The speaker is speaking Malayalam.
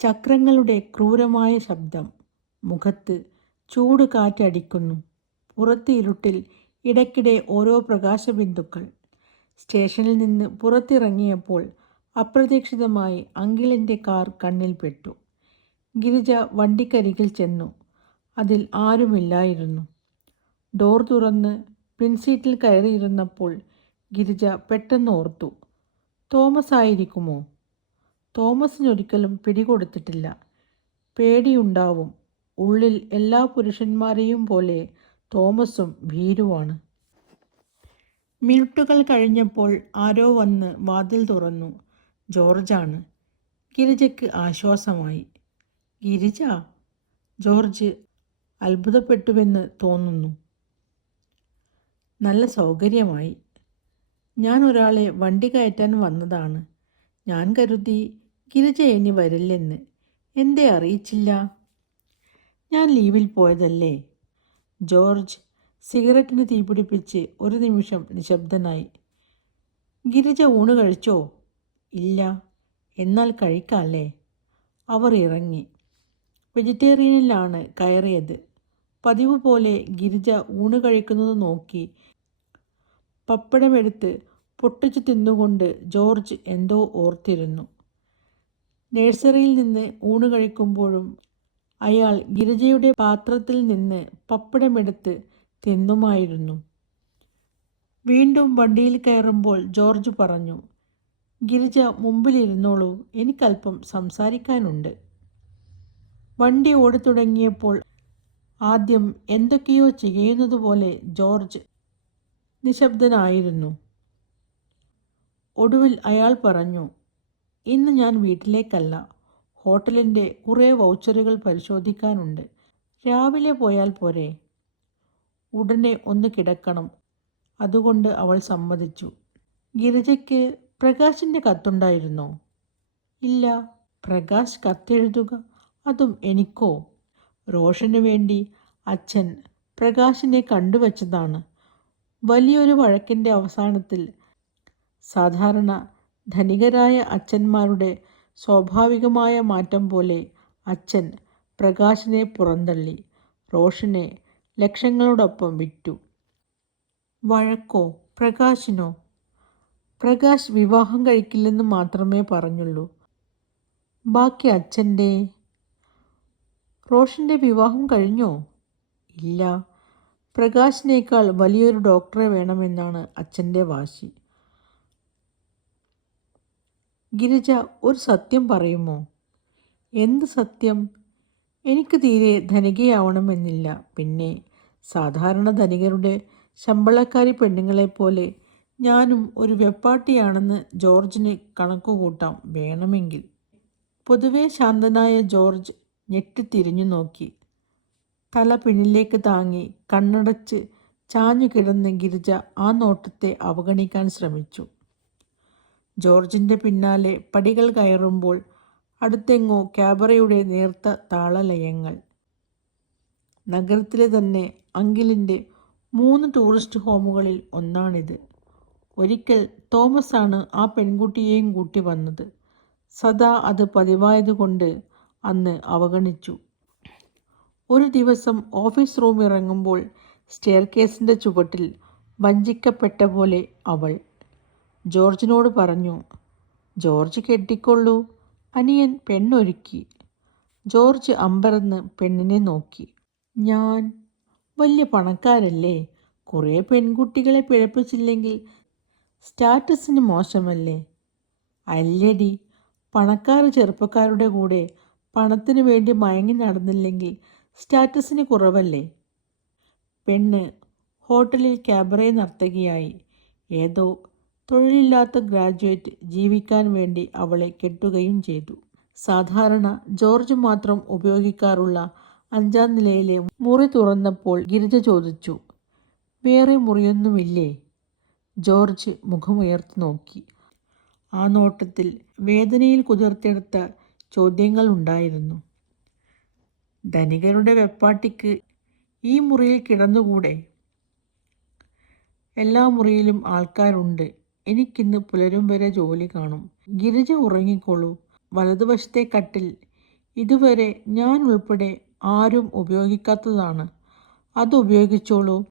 ചക്രങ്ങളുടെ ക്രൂരമായ ശബ്ദം മുഖത്ത് ചൂട് കാറ്റടിക്കുന്നു. പുറത്ത് ഇരുട്ടിൽ ഇടയ്ക്കിടെ ഓരോ പ്രകാശബിന്ദുക്കൾ. സ്റ്റേഷനിൽ നിന്ന് പുറത്തിറങ്ങിയപ്പോൾ അപ്രതീക്ഷിതമായി അങ്കിളിന്റെ കാർ കണ്ണിൽപ്പെട്ടു ഗിരിജ വണ്ടിക്കരികിൽ ചെന്നു. അതിൽ ആരുമില്ലായിരുന്നു. ഡോർ തുറന്ന് പിൻസീറ്റിൽ കയറിയിരുന്നപ്പോൾ ഗിരിജ പെട്ടെന്ന് ഓർത്തു തോമസ് ആയിരിക്കുമോ? തോമസിനൊരിക്കലും പിടികൊടുത്തിട്ടില്ല. പേടിയുണ്ടാവും. ഉള്ളിൽ എല്ലാ പുരുഷന്മാരെയും പോലെ തോമസും ഭീരുവാണ്. മിനിറ്റുകൾ കഴിഞ്ഞപ്പോൾ ആരോ വന്ന് വാതിൽ തുറന്നു. ജോർജാണ്. ഗിരിജയ്ക്ക് ആശ്വാസമായി. ഗിരിജ? ജോർജ് അത്ഭുതപ്പെട്ടുവെന്ന് തോന്നുന്നു. നല്ല സൗകര്യമായി. ഞാൻ ഒരാളെ വണ്ടി കയറ്റാൻ വന്നതാണ്. ഞാൻ കരുതി ഗിരിജ ഇനി വരില്ലെന്ന്. എന്തേ അറിയിച്ചില്ല. ഞാൻ ലീവിൽ പോയതല്ലേ. ജോർജ് സിഗരറ്റിന് തീപിടിപ്പിച്ച് ഒരു നിമിഷം നിശബ്ദനായി. ഗിരിജ ഊണ് കഴിച്ചോ? ഇല്ല. എന്നാൽ കഴിക്കാല്ലേ? അവർ ഇറങ്ങി. വെജിറ്റേറിയനിലാണ് കയറിയത്. പതിവ് പോലെ ഗിരിജ ഊണ് കഴിക്കുന്നത് നോക്കി പപ്പടമെടുത്ത് പൊട്ടിച്ചു തിന്നുകൊണ്ട് ജോർജ് എന്തോ ഓർത്തിരുന്നു. നഴ്സറിയിൽ നിന്ന് ഊണ് കഴിക്കുമ്പോഴും അയാൾ ഗിരിജയുടെ പാത്രത്തിൽ നിന്ന് പപ്പടമെടുത്ത് തിന്നുമായിരുന്നു. വീണ്ടും വണ്ടിയിൽ കയറുമ്പോൾ ജോർജ് പറഞ്ഞു ഗിരിജ മുമ്പിലിരുന്നോളൂ എനിക്കല്പം സംസാരിക്കാനുണ്ട്. വണ്ടി ഓടിത്തുടങ്ങിയപ്പോൾ ആദ്യം എന്തൊക്കെയോ ചെയ്യുന്നതുപോലെ ജോർജ് നിശബ്ദനായിരുന്നു. ഒടുവിൽ അയാൾ പറഞ്ഞു ഇന്ന് ഞാൻ വീട്ടിലേക്കല്ല. ഹോട്ടലിന്റെ കുറേ വൗച്ചറുകൾ പരിശോധിക്കാനുണ്ട്. രാവിലെ പോയാൽ പോരെ. ഉടനെ ഒന്ന് കിടക്കണം. അതുകൊണ്ട് അവൾ സമ്മതിച്ചു. ഗിരിജയ്ക്ക് പ്രകാശിന്റെ കത്തുണ്ടായിരുന്നോ? ഇല്ല. പ്രകാശ് കത്തെഴുതുക? അതും എനിക്കോ? റോഷന് വേണ്ടി അച്ഛൻ പ്രകാശിനെ കണ്ടുവച്ചതാണ്. വലിയൊരു വഴക്കിന്റെ അവസാനത്തിൽ സാധാരണ ധനികരായ അച്ഛന്മാരുടെ സ്വാഭാവികമായ മാറ്റം പോലെ അച്ഛൻ പ്രകാശിനെ പുറന്തള്ളി റോഷനെ ലക്ഷങ്ങളോടൊപ്പം വിറ്റു വഴക്കോ? പ്രകാശിനോ? പ്രകാശ് വിവാഹം കഴിക്കില്ലെന്ന് മാത്രമേ പറഞ്ഞുള്ളൂ. ബാക്കി അച്ഛന്റെ? റോഷന്റെ വിവാഹം കഴിഞ്ഞോ? ഇല്ല. പ്രകാശിനേക്കാൾ വലിയൊരു ഡോക്ടറെ വേണമെന്നാണ് അച്ഛന്റെ വാശി. ഗിരിജ ഒരു സത്യം പറയുമോ? എന്ത് സത്യം? എനിക്ക് തീരെ ധനികയാവണമെന്നില്ല. പിന്നെ സാധാരണ ധനികരുടെ ശമ്പളക്കാരി പെണ്ണുങ്ങളെപ്പോലെ ഞാനും ഒരു വെപ്പാട്ടിയാണെന്ന് ജോർജിന് കണക്കുകൂട്ടാം വേണമെങ്കിൽ. പൊതുവെ ശാന്തനായ ജോർജ് ഞെട്ടിത്തിരിഞ്ഞു നോക്കി. തല പിന്നിലേക്ക് താങ്ങി കണ്ണടച്ച് ചാഞ്ഞു കിടന്ന് ഗിരിജ ആ നോട്ടത്തെ അവഗണിക്കാൻ ശ്രമിച്ചു. ജോർജിന്റെ പിന്നാലെ പടികൾ കയറുമ്പോൾ അടുത്തെങ്ങോ ക്യാബറയുടെ നേർത്ത താളലയങ്ങൾ. നഗരത്തിലെ തന്നെ അങ്കിളിന്റെ മൂന്ന് ടൂറിസ്റ്റ് ഹോമുകളിൽ ഒന്നാണിത്. ഒരിക്കൽ തോമസ് ആണ് ആ പെൺകുട്ടിയെയും കൂട്ടി വന്നത്. സദാ അത് പതിവായതുകൊണ്ട് അന്ന് അവഗണിച്ചു. ഒരു ദിവസം ഓഫീസ് റൂം ഇറങ്ങുമ്പോൾ സ്റ്റെയർ കേസിന്റെ ചുവട്ടിൽ വഞ്ചിക്കപ്പെട്ട പോലെ അവൾ ജോർജിനോട് പറഞ്ഞു ജോർജ് കെട്ടിക്കൊള്ളൂ. അനിയൻ പെണ്ണൊരുക്കി. ജോർജ് അമ്പരന്ന് പെണ്ണിനെ നോക്കി. ഞാൻ വലിയ പണക്കാരല്ലേ? കുറേ പെൺകുട്ടികളെ പിഴപ്പിച്ചില്ലെങ്കിൽ സ്റ്റാറ്റസിന് മോശമല്ലേ? അല്ലടി പണക്കാർ ചെറുപ്പക്കാരുടെ കൂടെ പണത്തിനു വേണ്ടി മയങ്ങി നടന്നില്ലെങ്കിൽ സ്റ്റാറ്റസിന് കുറവല്ലേ? പെണ്ണ് ഹോട്ടലിൽ ക്യാബറേ നർത്തകിയായി. ഏതോ തൊഴിലില്ലാത്ത ഗ്രാജുവേറ്റ് ജീവിക്കാൻ വേണ്ടി അവളെ കെട്ടുകയും ചെയ്തു. സാധാരണ ജോർജ് മാത്രം ഉപയോഗിക്കാറുള്ള അഞ്ചാം നിലയിലെ മുറി തുറന്നപ്പോൾ ഗിരിജ ചോദിച്ചു വേറെ മുറിയൊന്നുമില്ലേ? ജോർജ് മുഖമുയർത്തി നോക്കി. ആ നോട്ടത്തിൽ വേദനയിൽ കുതിർത്തെടുത്ത ചോദ്യങ്ങൾ ഉണ്ടായിരുന്നു. ധനികരുടെ വെപ്പാട്ടിക്ക് ഈ മുറിയിൽ കിടന്നുകൂടെ? എല്ലാ മുറിയിലും ആൾക്കാരുണ്ട്. എനിക്കിന്ന് പുലരും വരെ ജോലി കാണും. ഗിരിജ ഉറങ്ങിക്കോളൂ. വലതുവശത്തെ കട്ടിൽ. ഇതുവരെ ഞാൻ ഉൾപ്പെടെ ആരും ഉപയോഗിക്കാത്തതാണ്. അത് ഉപയോഗിച്ചോളൂ.